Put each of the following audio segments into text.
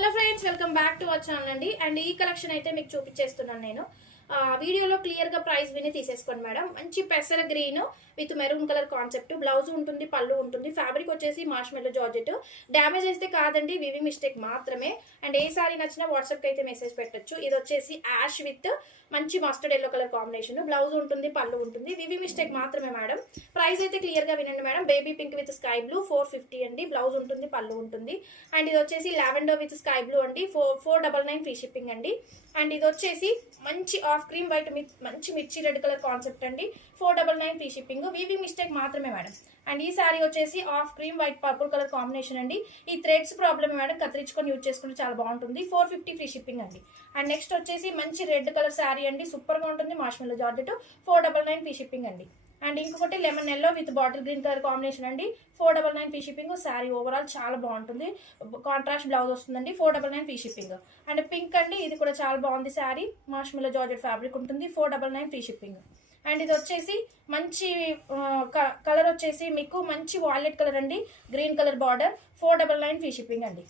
Hello friends, welcome back to our channel అండి. And ఈ collection అయితే మీకు చూపించేస్తున్నాను నేను. వీడియోలో క్లియర్ గా ప్రైస్ విని తీసేసుకోండి మేడం. మంచి పెసర green with maroon colour concept, blouse ఉంటుంది, పళ్ళు ఉంటుంది. ఫ్యాబ్రిక్ వచ్చేసి మార్ష్మెల్లో జార్జెట్. డ్యామేజ్ అయితే కాదండి, వివి మిస్టేక్ మాత్రమే. అండ్ ఏ సారీ నచ్చినా వాట్సాప్ కి అయితే మెసేజ్ పెట్టచ్చు. ఇది వచ్చేసి యాష్ విత్ మంచి mustard yellow colour combination. Blouse ఉంటుంది, పళ్ళు ఉంటుంది. వివి మిస్టేక్ మాత్రమే మేడం. ప్రైస్ అయితే క్లియర్ గా వినండి madam. Baby pink with sky blue 450 అండి. బ్లౌజ్ ఉంటుంది, పళ్ళు ఉంటుంది. అండ్ ఇది వచ్చేసి లావెండర్ విత్ స్కై బ్లూ అండి. 499 ఫ్రీ షిప్పింగ్ అండి. అండ్ ఇది వచ్చేసి మంచి ఆఫ్ క్రీమ్ వైట్ మంచి మిర్చి రెడ్ కలర్ కాన్సెప్ట్ అండి. 499 ఫ్రీ షిప్పింగ్. వివి మిస్టేక్ మాత్రమే మేడం. అండ్ ఈ సారీ వచ్చేసి of cream white purple colour combination అండి. ఈ థ్రెడ్స్ ప్రాబ్లమ్ మేడం, కత్తిరించుకొని యూజ్ చేసుకుంటే చాలా బాగుంటుంది. 450 ఫ్రీ షిప్పింగ్ అండి. అండ్ నెక్స్ట్ వచ్చేసి మంచి రెడ్ కలర్ శారీ అండి. సూపర్ గా ఉంటుంది, మార్ష్మెల్లో జార్జెట్. 499 ఫ్రీ షిప్పింగ్ అండి. అండ్ ఇంకొకటి lemon yellow with bottle green colour combination అండి. 499 ఫ్రీ షిప్పింగ్. శారీ ఓవరాల్ చాలా బాగుంటుంది. కాంట్రాస్ట్ బ్లౌజ్ వస్తుందండి. 499 ఫ్రీ షిప్పింగ్. అండ్ పింక్ అండి, ఇది కూడా చాలా బాగుంది శారీ. మార్ష్మెల్లో జార్జెట్ ఫ్యాబ్రిక్ ఉంటుంది. 499 ఫ్రీ షిప్పింగ్. అండ్ ఇది వచ్చేసి మంచి కలర్ వచ్చేసి మీకు మంచి వాయిలెట్ కలర్ అండి. Green colour border. 499 free shipping అండి.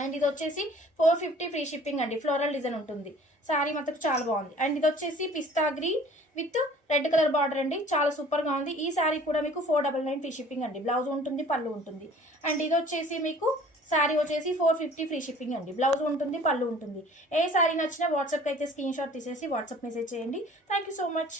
అండ్ ఇది వచ్చేసి 450 ఫ్రీ షిప్పింగ్ అండి. ఫ్లోరల్ డిజైన్ ఉంటుంది. శారీ మాత్రం చాలా బాగుంది. అండ్ ఇది వచ్చేసి పిస్తా green with red colour border అండి. చాలా సూపర్ గా ఉంది. ఈ శారీ కూడా మీకు 499 ఫ్రీ షిప్పింగ్ అండి. బ్లౌజ్ ఉంటుంది, పళ్ళు ఉంటుంది. అండ్ ఇది వచ్చేసి మీకు శారీ వచ్చేసి 450 ఫ్రీ షిప్పింగ్ అండి. బ్లౌజ్ ఉంటుంది, పళ్ళు ఉంటుంది. ఏ శారీ నచ్చినా వాట్సాప్ అయితే స్క్రీన్ షాట్ తీసేసి వాట్సాప్ మెసేజ్ చేయండి. Thank you so much.